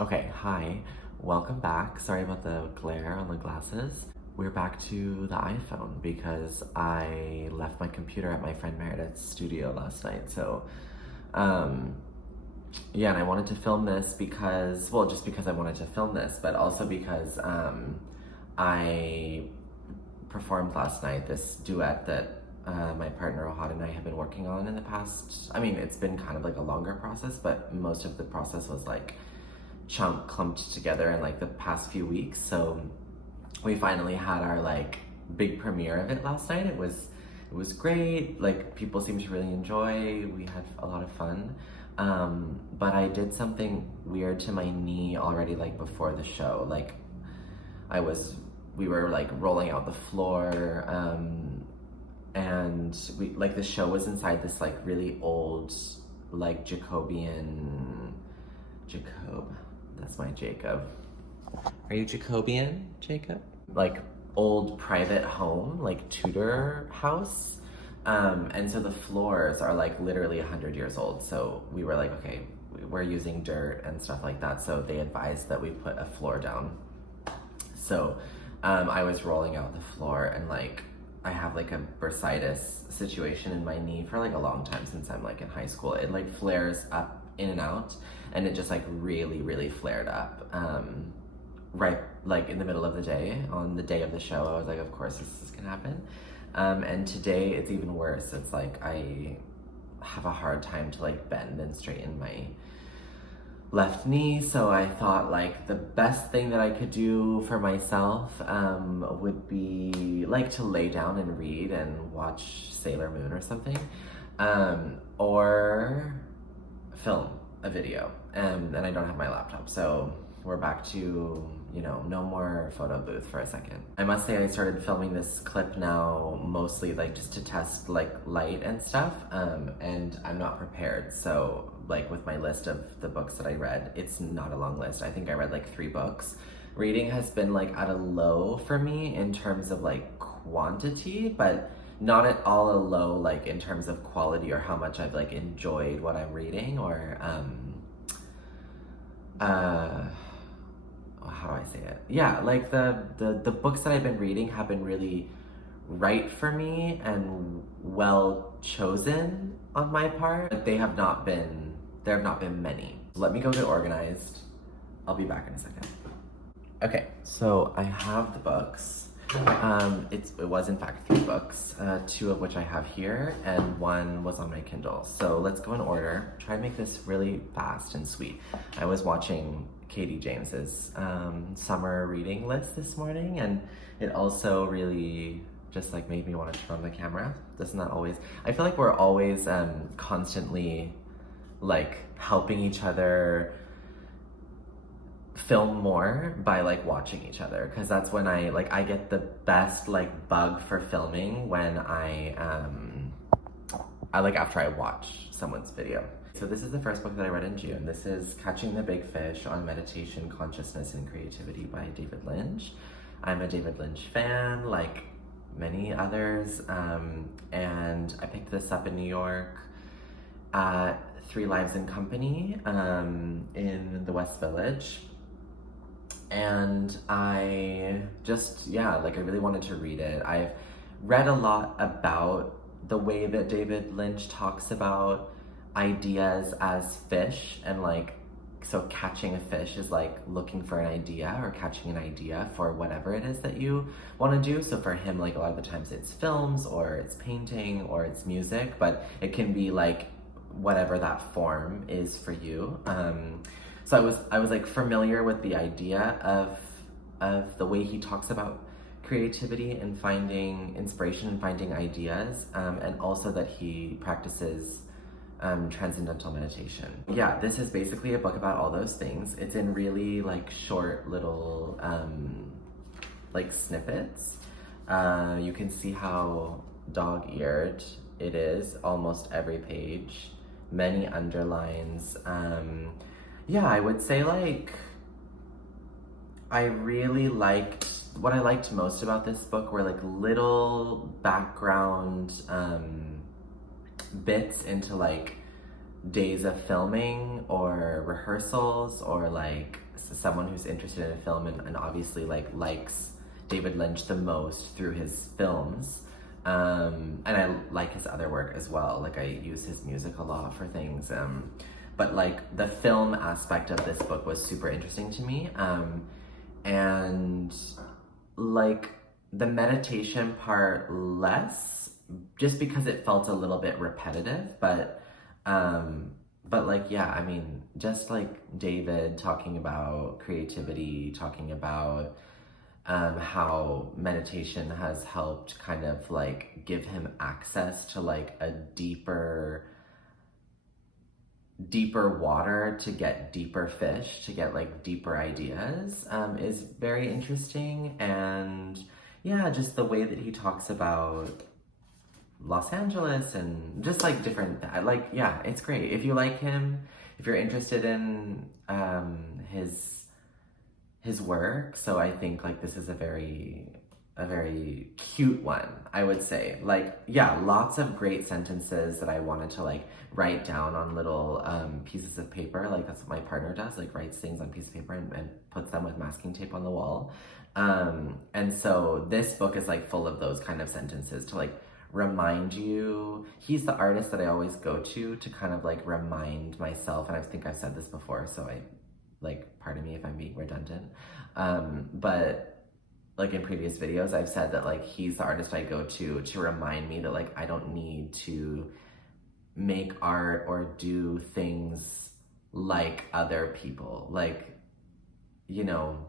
Okay, hi. Welcome back. Sorry about the glare on the glasses. We're back to the iPhone because I left my computer at my friend Meredith's studio last night. Um, yeah, and I wanted to film this because, well, just because I wanted to film this, but also because I performed last night this duet that my partner Ohad and I have been working on in the past. I mean, it's been kind of like a longer process, but most of the process was like clumped together in like the past few weeks. So we finally had our like big premiere of it last night. It was great. Like people seemed to really enjoy. We had a lot of fun. But I did something weird to my knee already like before the show. Like we were like rolling out the floor, and the show was inside this like really old like Jacob. That's my Jacob. Are you Jacobian, Jacob? Like old private home, like Tudor house. And so the floors are like literally 100 years old. So we were like, okay, we're using dirt and stuff like that. So they advised that we put a floor down. So I was rolling out the floor and like I have like a bursitis situation in my knee for like a long time since I'm like in high school. It like flares up in and out, and it just like really flared up right like in the middle of the day. On the day of the show, I was like, of course this is gonna happen. And today it's even worse. It's like I have a hard time to like bend and straighten my left knee, so I thought like the best thing that I could do for myself would be like to lay down and read and watch Sailor Moon or something, or film a video. And I don't have my laptop, so we're back to, no more photo booth for a second. I must say I started filming this clip now mostly like just to test like light and stuff, and I'm not prepared. So like with my list of the books that I read, it's not a long list. I think I read like 3 books. Reading has been like at a low for me in terms of like quantity, but not at all a low like in terms of quality or how much I've like enjoyed what I'm reading, or how do I say it? Yeah, like the books that I've been reading have been really right for me and well chosen on my part. But there have not been many. Let me go get organized. I'll be back in a second. Okay, so I have the books. It was in fact 3 books, 2 of which I have here, and 1 was on my Kindle. So let's go in order. Try to make this really fast and sweet. I was watching Katie James's summer reading list this morning, and it also really just like made me want to turn on the camera. Doesn't that always? I feel like we're always constantly like helping each other film more by like watching each other, because that's when I get the best like bug for filming when I like after I watch someone's video. So this is the first book that I read in June. This is Catching the Big Fish on Meditation, Consciousness, and Creativity by David Lynch. I'm a David Lynch fan, like many others, and I picked this up in New York at 3 Lives and Company in the West Village. And I just, I really wanted to read it. I've read a lot about the way that David Lynch talks about ideas as fish, and like, so catching a fish is like looking for an idea or catching an idea for whatever it is that you want to do. So for him, like a lot of the times it's films or it's painting or it's music, but it can be like whatever that form is for you. So I was like familiar with the idea of the way he talks about creativity and finding inspiration and finding ideas, and also that he practices transcendental meditation. Yeah, this is basically a book about all those things. It's in really like short little like snippets. You can see how dog-eared it is, almost every page, many underlines. Yeah, I would say like I really liked, what I liked most about this book were like little background bits into like days of filming or rehearsals, or like someone who's interested in a film and obviously like likes David Lynch the most through his films. And I like his other work as well. Like I use his music a lot for things. But like the film aspect of this book was super interesting to me. And like the meditation part less, just because it felt a little bit repetitive, but like, yeah, I mean, just like David talking about creativity, talking about how meditation has helped kind of like give him access to like a deeper water to get deeper fish, to get like deeper ideas, is very interesting. And yeah, just the way that he talks about Los Angeles and just like different, like, yeah, it's great. If you like him, if you're interested in his work, so I think like this is a very cute one, I would say. Like, yeah, lots of great sentences that I wanted to like write down on little pieces of paper. Like that's what my partner does, like writes things on pieces of paper and puts them with masking tape on the wall. And so this book is like full of those kind of sentences to like remind you. He's the artist that I always go to kind of like remind myself, and I think I've said this before, so I like, pardon me if I'm being redundant, but like in previous videos I've said that like he's the artist I go to remind me that like I don't need to make art or do things like other people. Like, you know,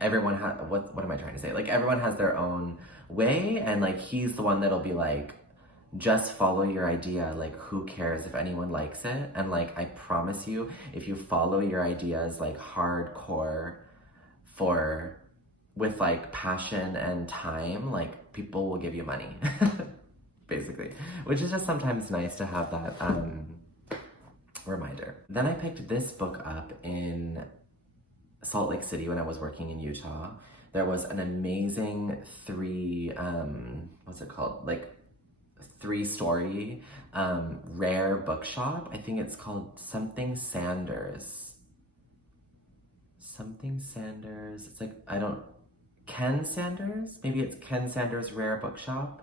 everyone has, what am I trying to say? Like everyone has their own way, and like he's the one that'll be like, just follow your idea. Like who cares if anyone likes it? And like I promise you, if you follow your ideas like hardcore with like passion and time, like people will give you money. Basically, which is just sometimes nice to have that reminder. Then I picked this book up in Salt Lake City when I was working in Utah. There was an amazing three-story rare bookshop. I think it's called something Sanders. It's like, Ken Sanders? Maybe it's Ken Sanders Rare Bookshop.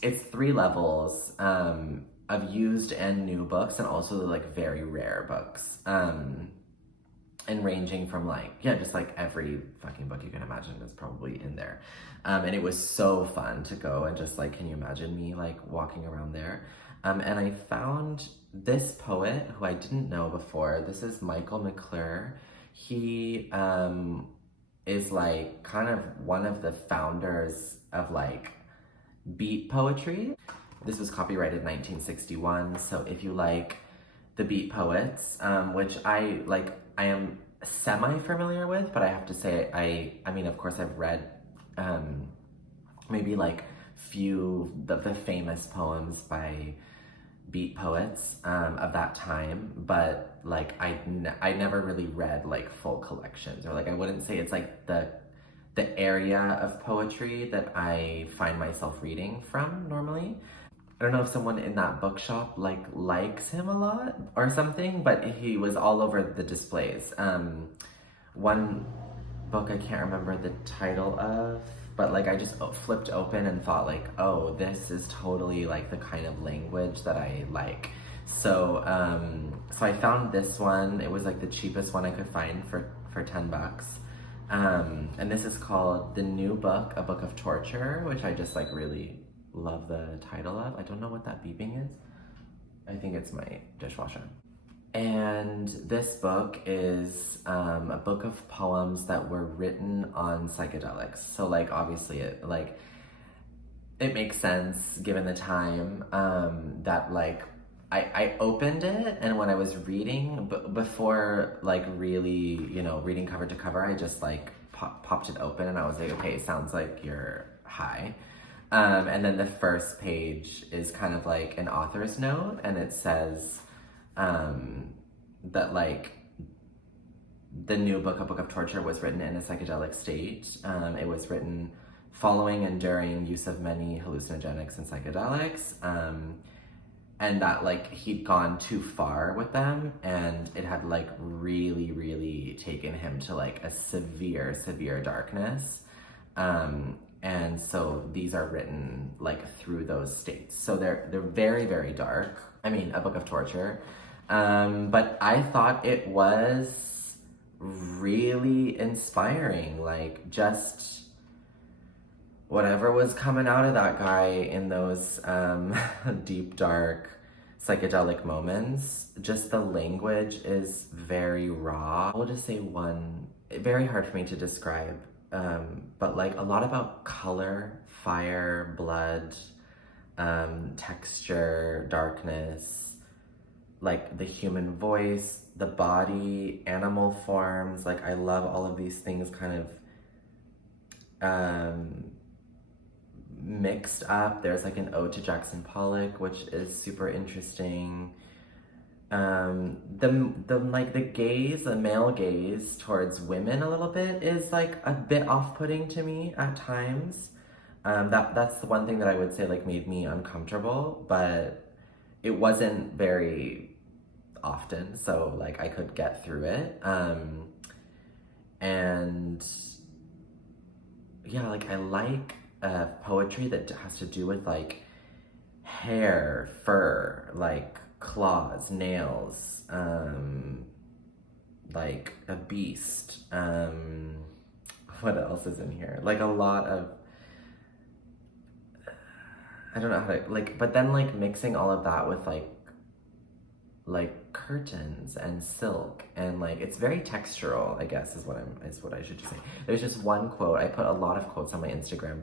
It's 3 levels of used and new books, and also like very rare books. And ranging from like, yeah, just like every fucking book you can imagine is probably in there. And it was so fun to go and just like, can you imagine me like walking around there? And I found this poet who I didn't know before. This is Michael McClure. He is like kind of one of the founders of like beat poetry. This was copyrighted 1961. So if you like the beat poets, which I am semi-familiar with, but I have to say, I mean, of course I've read maybe like few of the famous poems by beat poets of that time, but like I never really read like full collections, or like I wouldn't say it's like the area of poetry that I find myself reading from normally. I don't know if someone in that bookshop like likes him a lot or something, but he was all over the displays. One book I can't remember the title of, but like I just flipped open and thought like, oh, this is totally like the kind of language that I like. So so I found this one. It was like the cheapest one I could find for $10. And this is called The New Book, A Book of Torture, which I just like really love the title of. I don't know what that beeping is. I think it's my dishwasher. And this book is a book of poems that were written on psychedelics. So like obviously it makes sense given the time that like I opened it, and when I was reading, before like really, you know, reading cover to cover, I just like popped it open and I was like, okay, sounds like you're high. And then the first page is kind of like an author's note, and it says that like the new book, A Book of Torture, was written in a psychedelic state. It was written following and during use of many hallucinogenics and psychedelics. and that like he'd gone too far with them, and it had like really, really taken him to like a severe, severe darkness. And so these are written like through those states. So they're very, very dark. I mean, a book of torture. But I thought it was really inspiring, like just whatever was coming out of that guy in those deep, dark, psychedelic moments. Just the language is very raw. I'll just say one, very hard for me to describe, but like a lot about color, fire, blood, texture, darkness, like the human voice, the body, animal forms. Like I love all of these things kind of mixed up. There's like an ode to Jackson Pollock, which is super interesting. The gaze, the male gaze towards women a little bit is like a bit off-putting to me at times. That's the one thing that I would say like made me uncomfortable, but it wasn't very often, so like I could get through it. And yeah, like I like poetry that has to do with like hair, fur, like claws, nails, like a beast. What else is in here? Like a lot of, I don't know how to, like, but then like mixing all of that with like curtains and silk, and like it's very textural, I guess is what I should just say. There's just one quote. I put a lot of quotes on my Instagram.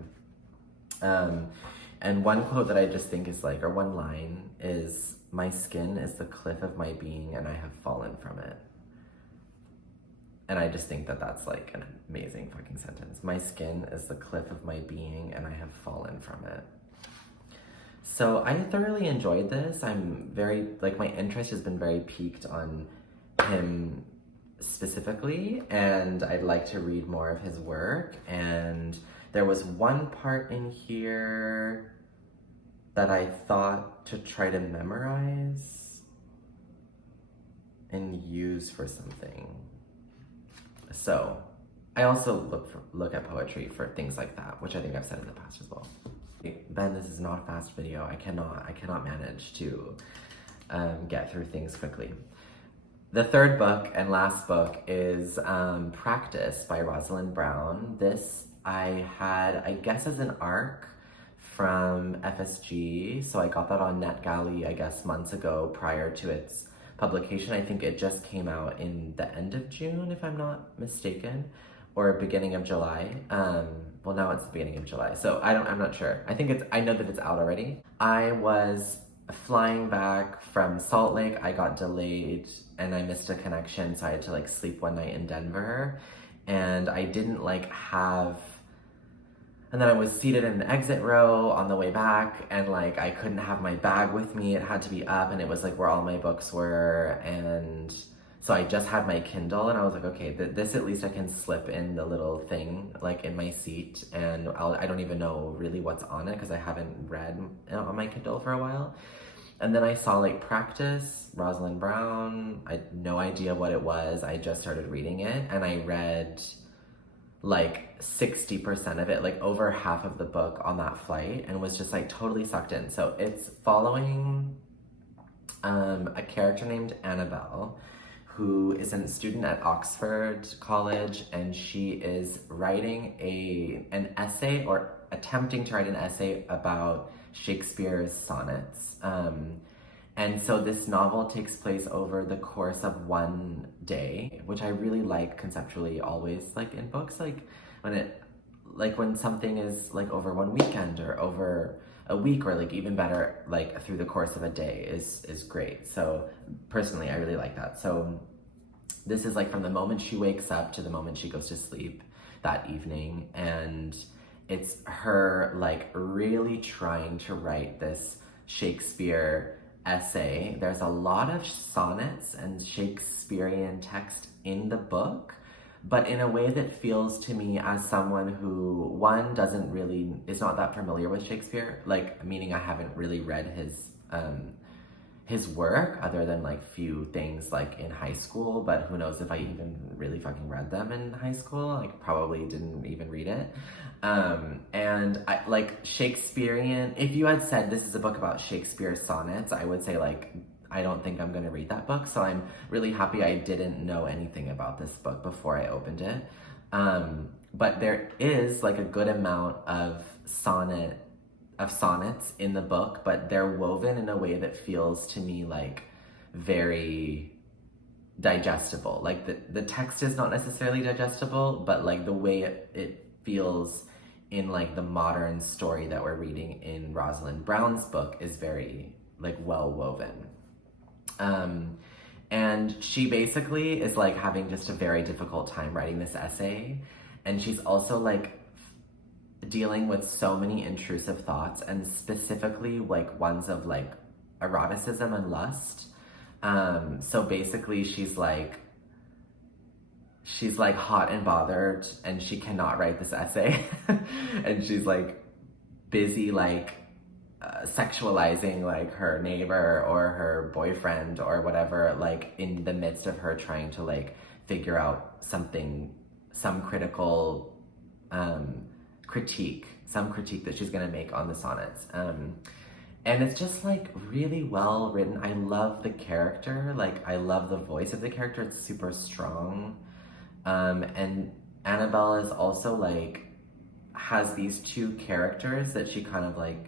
And one quote that I just think is like, or one line is, "My skin is the cliff of my being and I have fallen from it." And I just think that that's like an amazing fucking sentence. My skin is the cliff of my being and I have fallen from it. So I thoroughly enjoyed this. I'm very, like my interest has been very piqued on him specifically, and I'd like to read more of his work. And there was one part in here that I thought to try to memorize and use for something. So I also look at poetry for things like that, which I think I've said in the past as well. Ben, this is not a fast video. I cannot manage to get through things quickly. The third book and last book is Practice by Rosalind Brown. This I had, I guess, as an ARC from FSG. So I got that on NetGalley, I guess, months ago prior to its publication. I think it just came out in the end of June, if I'm not mistaken, or beginning of July. Well, now it's the beginning of July, so I'm not sure. I know that it's out already. I was flying back from Salt Lake. I got delayed and I missed a connection, so I had to like sleep one night in Denver, and I didn't like have, and then I was seated in the exit row on the way back, and like I couldn't have my bag with me. It had to be up, and it was like where all my books were, and so I just had my Kindle, and I was like, okay, this at least I can slip in the little thing like in my seat, and I don't even know really what's on it because I haven't read on my Kindle for a while. And then I saw like Practice, Rosalind Brown. I had no idea what it was. I just started reading it, and I read like 60% of it, like over half of the book on that flight, and was just like totally sucked in. So it's following a character named Annabelle, who is a student at Oxford College, and she is writing an essay, or attempting to write an essay about Shakespeare's sonnets. And so this novel takes place over the course of one day, which I really like conceptually always, like in books, like when something is like over one weekend or over a week, or like even better, like through the course of a day is great. So personally, I really like that. So this is like from the moment she wakes up to the moment she goes to sleep that evening, and it's her like really trying to write this Shakespeare essay. There's a lot of sonnets and Shakespearean text in the book, but in a way that feels to me, as someone who, one, is not that familiar with Shakespeare, like meaning I haven't really read his his work other than like few things like in high school, but who knows if I even really fucking read them in high school. Like probably didn't even read it. And I like Shakespearean, if you had said this is a book about Shakespeare sonnets, I would say like I don't think I'm gonna read that book. So I'm really happy I didn't know anything about this book before I opened it. But there is like a good amount of sonnets in the book, but they're woven in a way that feels to me like very digestible. Like the text is not necessarily digestible, but like the way it feels in like the modern story that we're reading in Rosalind Brown's book is very like well woven. And she basically is like having just a very difficult time writing this essay. And she's also like dealing with so many intrusive thoughts, and specifically like ones of like eroticism and lust. So basically she's like hot and bothered and she cannot write this essay. And she's like busy like sexualizing like her neighbor or her boyfriend or whatever, like in the midst of her trying to like figure out some critical critique that she's gonna make on the sonnets. And it's just like really well written. I love the character, like I love the voice of the character, it's super strong. And Annabelle is also like, has these two characters that she kind of like,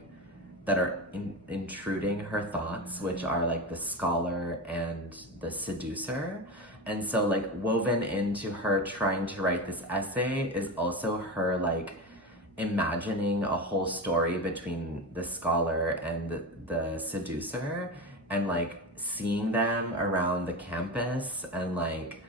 that are intruding her thoughts, which are like the scholar and the seducer. And so like woven into her trying to write this essay is also her like imagining a whole story between the scholar and the seducer, and like seeing them around the campus and like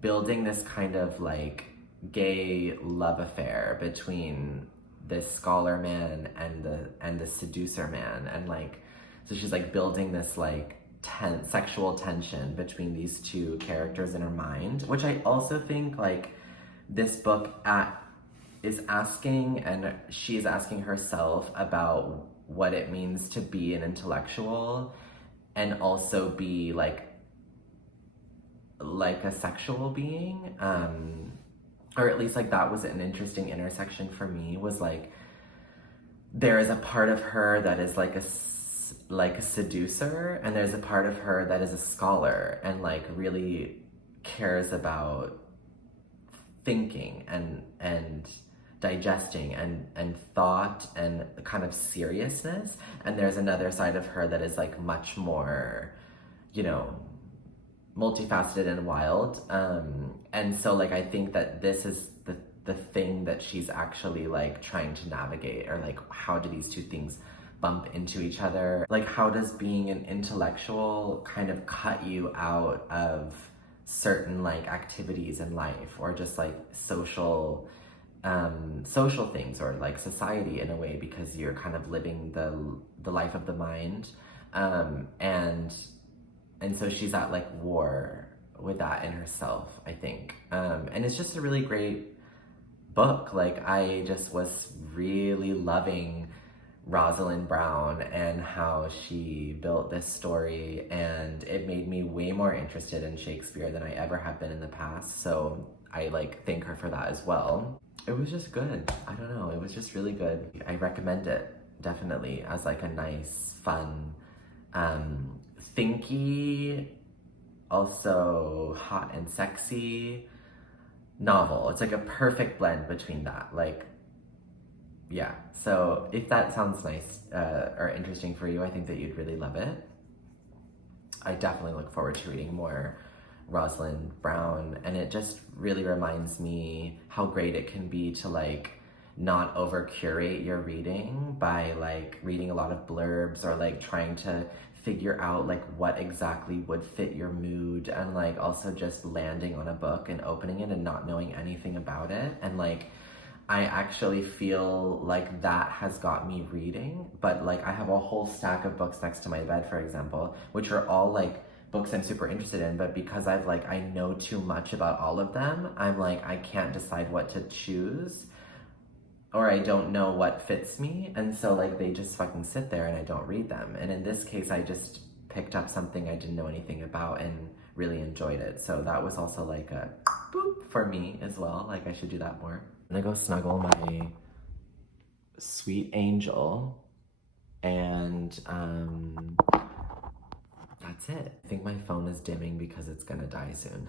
building this kind of like gay love affair between this scholar man and the seducer man. And like, so she's like building this like sexual tension between these two characters in her mind, which I also think like this book is asking, and she's asking herself about what it means to be an intellectual and also be like a sexual being. Or at least like that was an interesting intersection for me, was like there is a part of her that is like a seducer, and there's a part of her that is a scholar and like really cares about thinking and digesting and thought and kind of seriousness. And there's another side of her that is like much more, you know, multifaceted and wild. And so like I think that this is the thing that she's actually like trying to navigate, or like how do these two things bump into each other? Like how does being an intellectual kind of cut you out of certain like activities in life, or just like social things, or like society in a way, because you're kind of living the life of the mind. And so she's at like war with that in herself, I think. And it's just a really great book. Like I just was really loving Rosalind Brown and how she built this story, and it made me way more interested in Shakespeare than I ever have been in the past. So I like thank her for that as well. It was just good. I don't know, it was just really good. I recommend it definitely as like a nice, fun, thinky, also hot and sexy novel. It's like a perfect blend between that. Like, yeah. So if that sounds nice or interesting for you, I think that you'd really love it. I definitely look forward to reading more Rosalind Brown, and it just really reminds me how great it can be to like not over curate your reading by like reading a lot of blurbs, or like trying to figure out like what exactly would fit your mood, and like also just landing on a book and opening it and not knowing anything about it. And like I actually feel like that has got me reading, but like I have a whole stack of books next to my bed, for example, which are all like books I'm super interested in, but because I know too much about all of them, I'm like, I can't decide what to choose, or I don't know what fits me. And so like they just fucking sit there and I don't read them. And in this case, I just picked up something I didn't know anything about and really enjoyed it. So that was also like a boop for me as well. Like I should do that more. I'm gonna go snuggle my sweet angel, and that's it. I think my phone is dimming because it's gonna die soon.